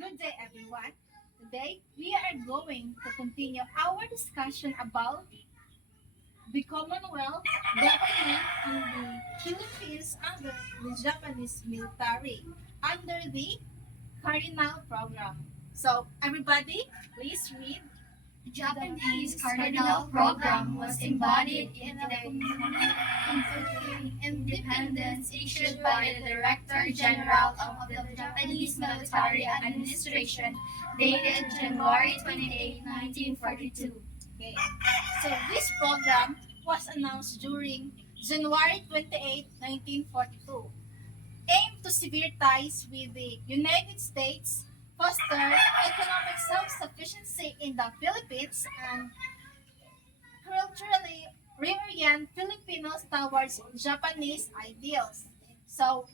Good day, everyone. Today, we are going to continue our discussion about the Commonwealth government in the Philippines under the Japanese military under the Cardinal program. So, everybody, please read. Japanese Cardinal Program was embodied in the Independence issued by the Director General of the Japanese Military Administration, dated January 28, 1942. Okay. So, this program was announced during January 28, 1942, aimed to sever ties with the United States, foster economic self-sufficiency in the Philippines, and culturally reorient Filipinos towards Japanese ideals. So,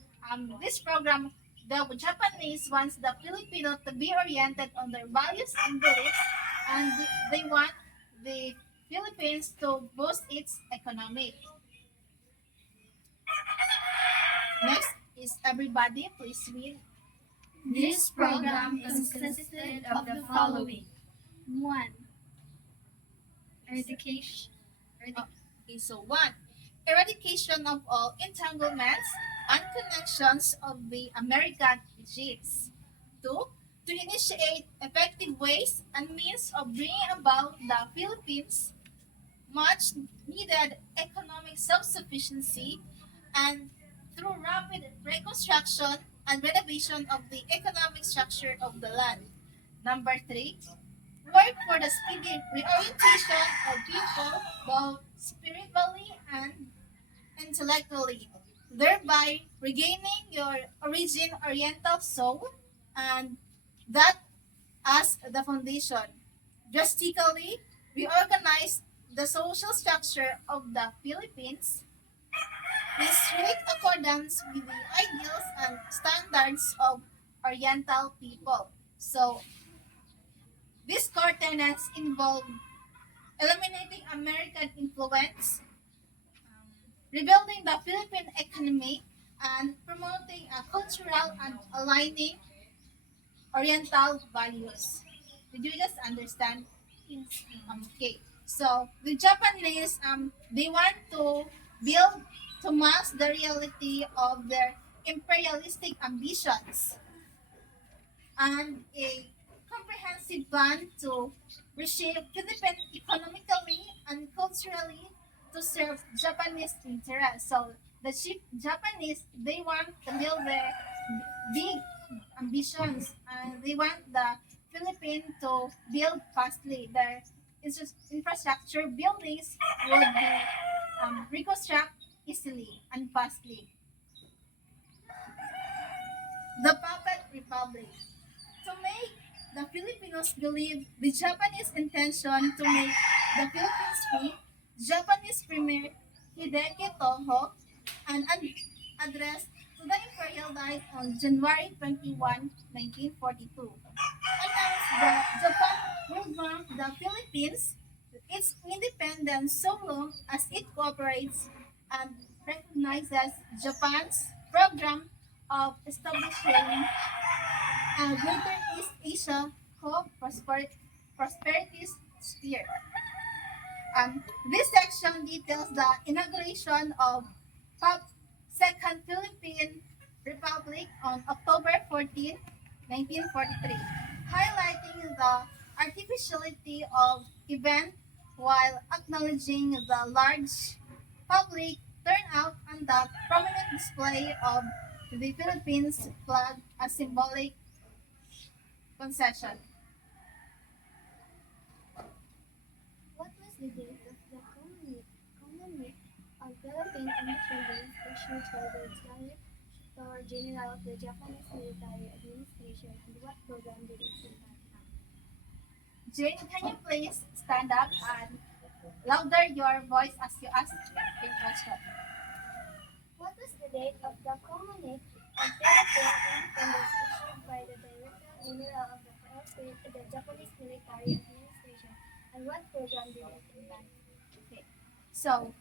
this program, the Japanese wants the Filipino to be oriented on their values and beliefs, and they want the Philippines to boost its economy. Next is everybody, please read. This program consisted of the following: 1. Eradication. Okay, so one, eradication of all entanglements and connections of the American regimes. Two, to initiate effective ways and means of bringing about the Philippines much needed economic self-sufficiency and through rapid reconstruction and renovation of the economic structure of the land. Number three, work for the speedy reorientation of people both spiritually and intellectually, thereby regaining your origin oriental soul and that as the foundation. Drastically reorganize the social structure of the Philippines in strict accordance with the ideals and standards of Oriental people. So, these core tenets involve eliminating American influence, rebuilding the Philippine economy, and promoting a cultural and aligning Oriental values. Did you just understand? Yes. Okay. So the Japanese, they want to build to mask the reality of their imperialistic ambitions and a comprehensive plan to reshape Philippines economically and culturally to serve Japanese interests. So the Japanese, they want to build their big ambitions and they want the Philippines to build fastly. Their infrastructure buildings would be reconstructed easily and fastly. The Puppet Republic. To make the Filipinos believe the Japanese intention to make the Philippines free, Japanese Premier Hideki Toho, an address to the Imperial Diet on January 21, 1942, announced that Japan will grant the Philippines its independence so long as it cooperates and recognizes Japan's program of establishing Greater East Asia co-prosperity sphere. This section details the inauguration of PAP Second Philippine Republic on October 14, 1943, highlighting the artificiality of event while acknowledging the large public turnout and the prominent display of the Philippines flag as symbolic concession. What was the date of the Commonwealth of Philippine Independence issued by the Director General of the Japanese Military Administration, and what program did it impact on? Jane, can you please stand up and louder your voice as you ask a question? What was the date of the Commonwealth of Philippine Independence issued by the Director General of the Japanese Military Administration, and what program did it impact? Okay. So,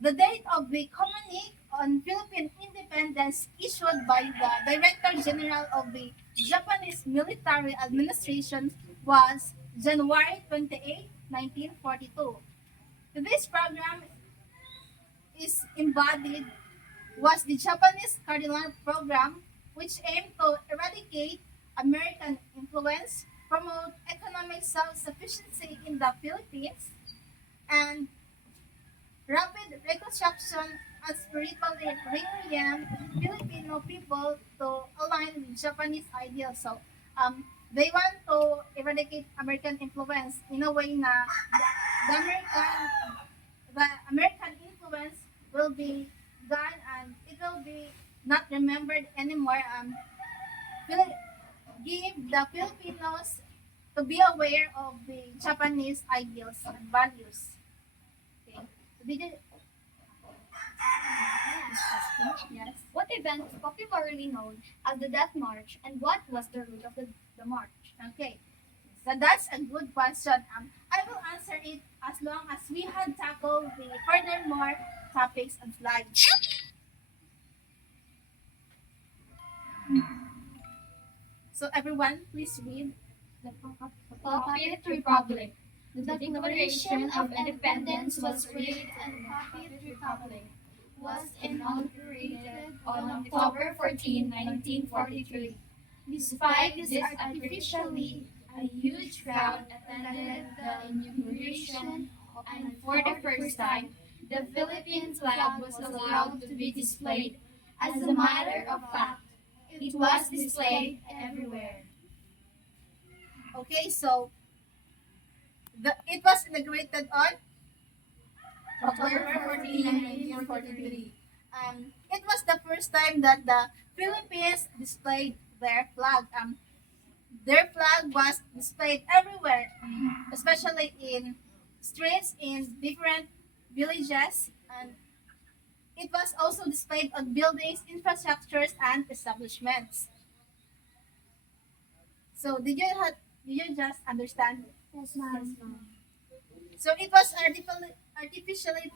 the date of the Communique on Philippine Independence issued by the Director General of the Japanese military administration was January 28, 1942. This program is embodied was the Japanese Cardinal Program, which aimed to eradicate American influence, promote economic self-sufficiency in the Philippines, and rapid reconstruction and spiritually reorient Filipino people to align with Japanese ideals. So, they want to eradicate American influence in a way na the American the American influence will be gone and it will be not remembered anymore. Will give the Filipinos to be aware of the Japanese ideals and values. Okay. So did you yes. What event is popularly known as the Death March, and what was the route of the march? Okay. So that's a good question. I will answer it as long as we had tackled the furthermore topics and slides. So everyone, please read the Puppet Republic. The Declaration of Independence was read and Puppet Republic was inaugurated on October 14, 1943. Despite this artificially, a huge crowd attended the inauguration, and for the first time, the Philippine flag was allowed to be displayed. As a matter of fact, it was displayed everywhere. Okay, so it was inaugurated on October 14, 1943. It was the first time that the Philippines displayed their flag. Their flag was displayed everywhere, especially in streets in different villages, and it was also displayed on buildings, infrastructures, and establishments. So did you just understand? Yes, ma'am. So it was artificially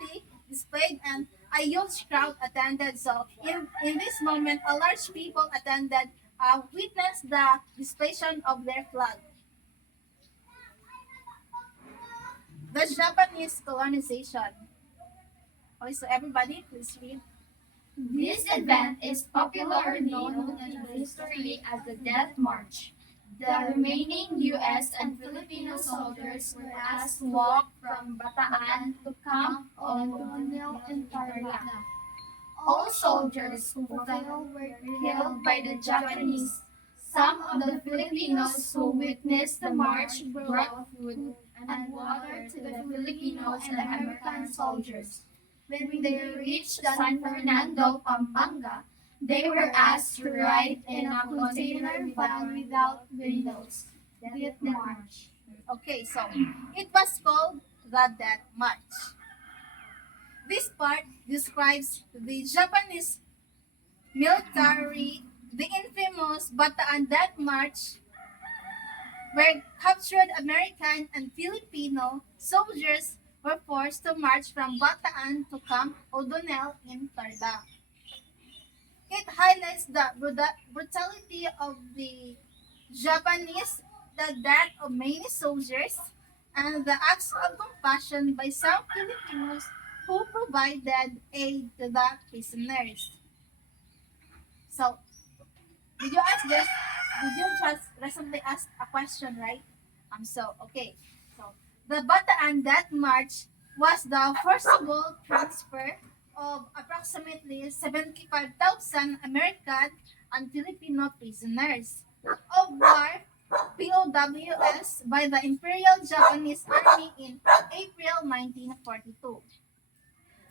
displayed and a huge crowd attended. So in this moment, a large people attended, witnessed the display of their flag. The Japanese colonization. Okay, so everybody, please read. This event is popularly known in history as the Death March. The remaining U.S. and Filipino soldiers were asked to walk from Bataan to Camp O'Donnell in Tarlac. All soldiers who fell were killed by the Japanese. Some of the Filipinos who witnessed the march brought food and water to the Filipinos and American soldiers. When they reached San Fernando, Pampanga, they were asked to ride in a container van without windows. Death March. Okay, so it was called the Death March. This part describes the Japanese military, the infamous Bataan Death March, where captured American and Filipino soldiers were forced to march from Bataan to Camp O'Donnell in Tarlac. It highlights the brutality of the Japanese, the death of many soldiers, and the acts of compassion by some Filipinos who provided aid to the prisoners. So, did you ask this? Did you just recently ask a question, right? Okay. So, the Bataan Death March was the forcible transfer of approximately 75,000 American and Filipino prisoners of war POWs by the Imperial Japanese Army in April 1942.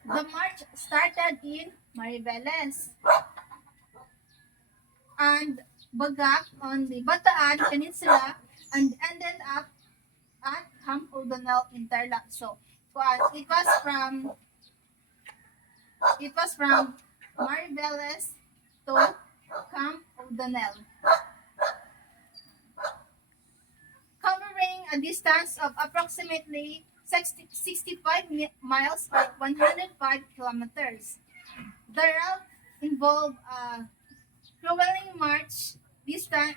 The march started in Mariveles and Bagak on the Bataan Peninsula and ended up at Camp O'Donnell in Tarlac. So it was from Mariveles to Camp O'Donnell, covering a distance of approximately 65 miles or 105 kilometers. The route involved a crawling march distant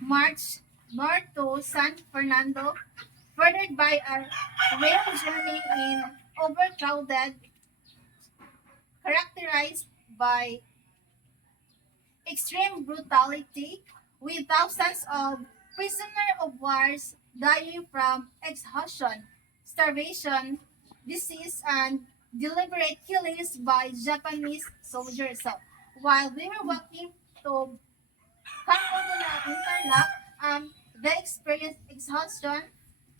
march north to San Fernando, furthered by a rail journey in overcrowded, characterized by extreme brutality, with thousands of prisoners of wars dying from exhaustion, starvation, disease, and deliberate killings by Japanese soldiers. So, while we were walking to Campo de la Interlac, they experienced exhaustion,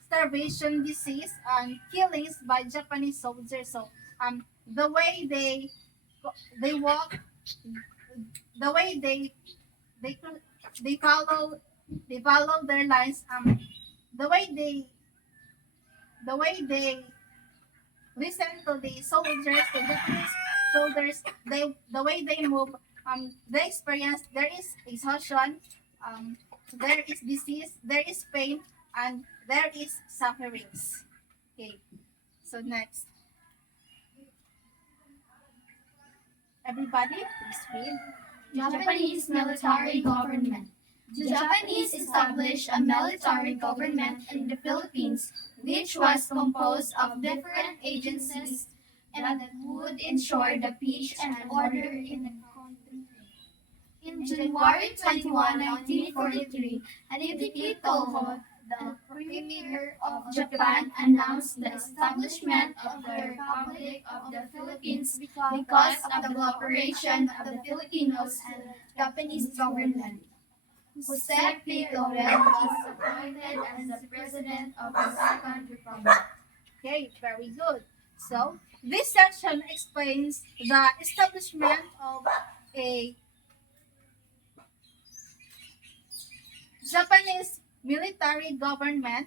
starvation, disease, and killings by Japanese soldiers. So, the way they walk, the way they they follow they follow their lines. The way they listen to the soldiers, the Japanese soldiers, the way they move, they experience there is exhaustion, there is disease, there is pain, and there is sufferings. Okay, so next, everybody, please read. Japanese military government. The Japanese established a military government in the Philippines, which was composed of different agencies and that would ensure the peace and order in the country. In January 21, 1943, Hideki Toho, the Premier of Japan, announced the establishment of the Republic of the Philippines because of the cooperation of the Filipinos and Japanese government. Jose P. Laurel was appointed as the President of the Second Republic. Okay, very good. So this section explains the establishment of a Japanese military government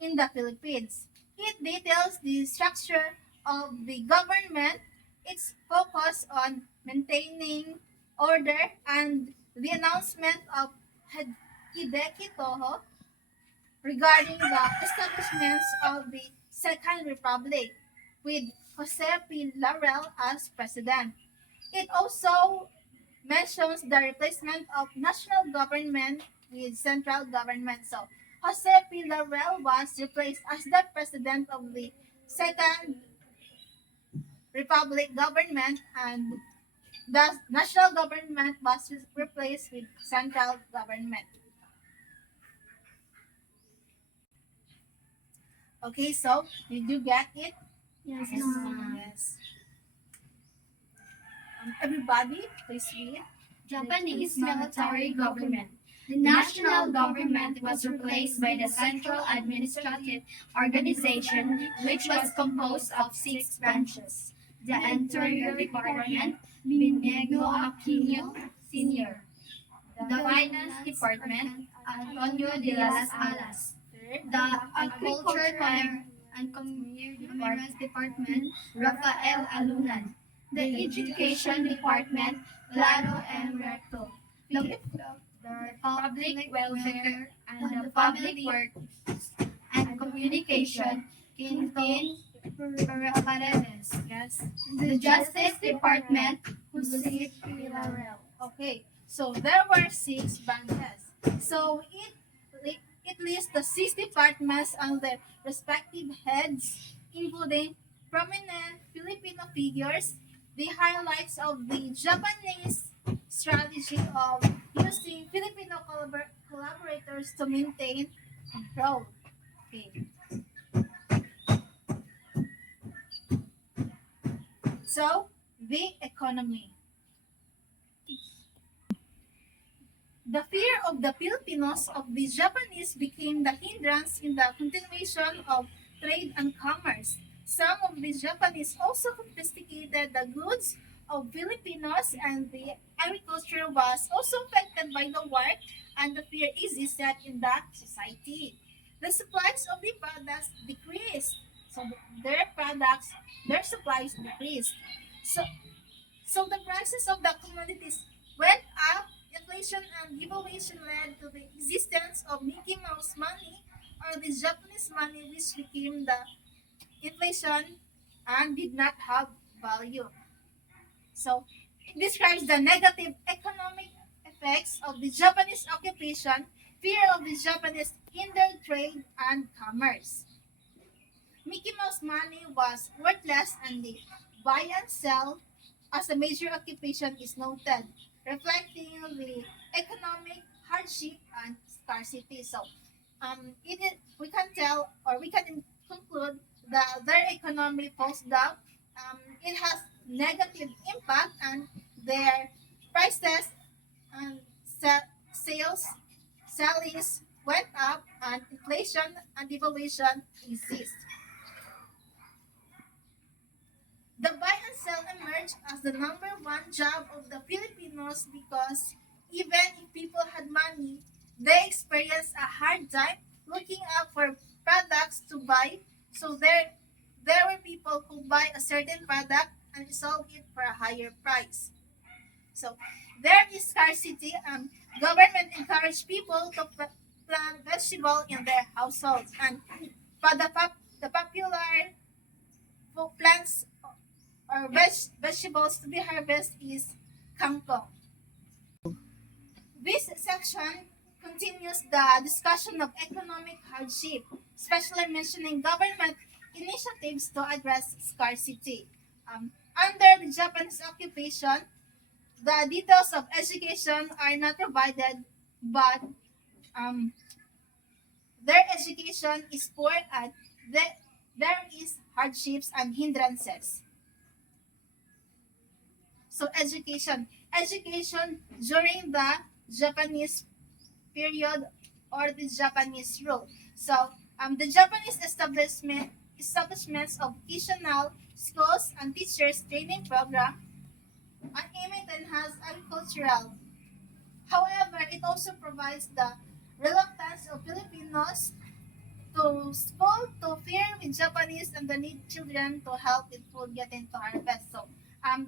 in the Philippines. It details the structure of the government, its focus on maintaining order, and the announcement of Hideki Toho regarding the establishments of the Second Republic, with Jose P. Laurel as president. It also mentions the replacement of national government with central government. So, Jose P. Laurel was replaced as the president of the Second Republic government, and the national government was replaced with central government. Okay, so did you get it? Yes, Yes. ma'am. Yes. Everybody, please read. Japanese military government. The national government was replaced by the Central Administrative Organization, which was composed of six branches. The Interior Department, Binego Aquino Sr. The Finance Department, Antonio de las Alas. The Agriculture and Commerce Department, Rafael Alunan. The Education Department, Lalo M. Recto. The Public Welfare and the Public Works and Communication, Quintin Paredes. Yes. The Justice Department, Jose Villarreal. Okay, so there were six branches. So it lists the six departments and their respective heads, including prominent Filipino figures, the highlights of the Japanese strategy of using Filipino collaborators to maintain control. Okay. So, the economy. The fear of the Filipinos of the Japanese became the hindrance in the continuation of trade and commerce. Some of the Japanese also confiscated the goods of Filipinos, and the agriculture was also affected by the war, and the fear existed in the society. The supplies of the products decreased. So their supplies decreased. So so the prices of the commodities went up. Inflation and devaluation led to the existence of Mickey Mouse money, or the Japanese money, which became the inflation and did not have value. So it describes the negative economic effects of the Japanese occupation, fear of the Japanese hindered trade and commerce. Mickey Mouse money was worthless and the buy and sell as a major occupation is noted, reflecting the economic hardship and scarcity. So, we can tell or we can conclude that their economy falls down. It has negative impact and their prices and sales sellings went up and inflation and devaluation exist. The buy and sell emerged as the number one job of the Filipinos because even if people had money, they experienced a hard time looking up for products to buy. So there were people who buy a certain product and sold it for a higher price. So there is scarcity. Government encouraged people to plant vegetable in their households, and but the popular plants or vegetables to be harvested is kangkong. This section continues the discussion of economic hardship, especially mentioning government initiatives to address scarcity. Under the Japanese occupation, the details of education are not provided, but um, their education is poor and there is hardships and hindrances. So education during the Japanese period or the Japanese rule. So the Japanese establishments of vocational schools and teachers training program are aiming to enhance agricultural. However, it also provides the reluctance of Filipinos to school to fear with Japanese and the need children to help with food getting to harvest. So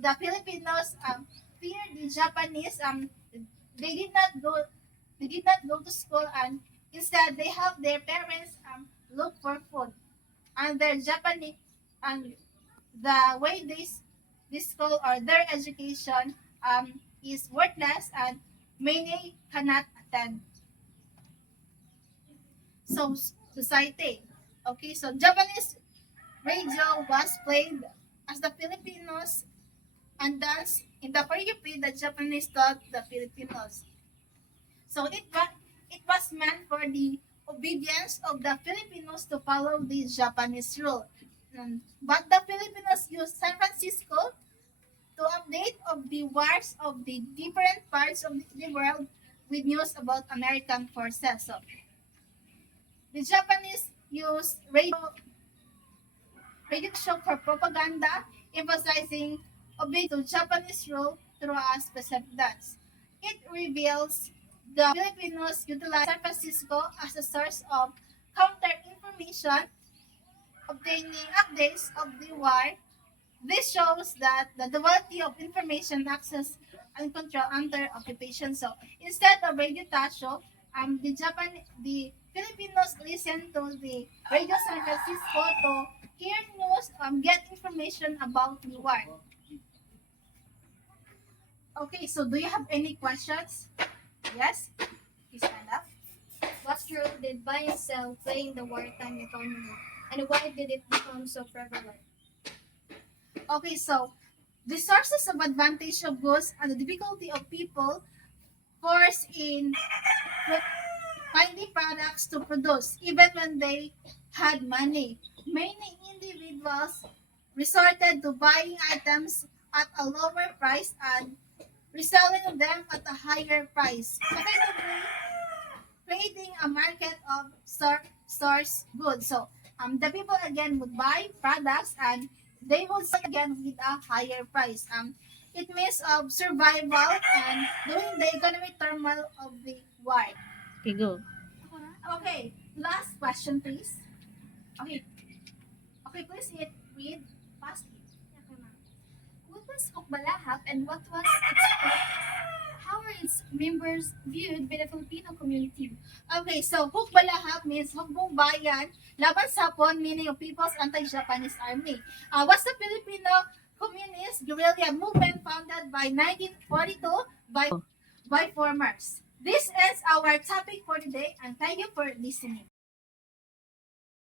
the Filipinos fear the Japanese. They did not go they did not go to school and instead they have their parents look for food and their Japanese and the way this school or their education is worthless and many cannot attend. So society. Okay, so Japanese radio was played as the Filipinos and dance in the choreography the Japanese taught the Filipinos. So it was meant for the obedience of the Filipinos to follow the Japanese rule. But the Filipinos used San Francisco to update of the wars of the different parts of the world with news about American forces. So the Japanese used radio show for propaganda, emphasizing obeying to Japanese rule through a specific dance. It reveals the Filipinos utilized San Francisco as a source of counter information, obtaining updates of the war. This shows that the duality of information access and control under occupation. So instead of radio Tasho, the Filipinos listen to the Radio San Francisco to hear news, get information about the war. Okay, so do you have any questions? Yes? Please stand up. What role did buy and sell play in the wartime economy, and why did it become so prevalent? Okay, so the sources of advantage of goods and the difficulty of people force in finding products to produce, even when they had money. Many individuals resorted to buying items at a lower price and reselling them at a higher price, effectively creating a market of source goods. So the people again would buy products and they would sell again with a higher price. It means of survival and during the economic turmoil of the war. Okay, go. Okay, last question, please. Okay, okay, please read fast. Okay, ma'am. What was Hukbalahap and what was its purpose? How were its members viewed by the Filipino community? Okay, so Hukbalahap means Hukbong Bayan, Laban Sapon, meaning of People's Anti-Japanese Army. Was the Filipino communist guerrilla movement founded by 1942 by by farmers. This ends our topic for today and thank you for listening.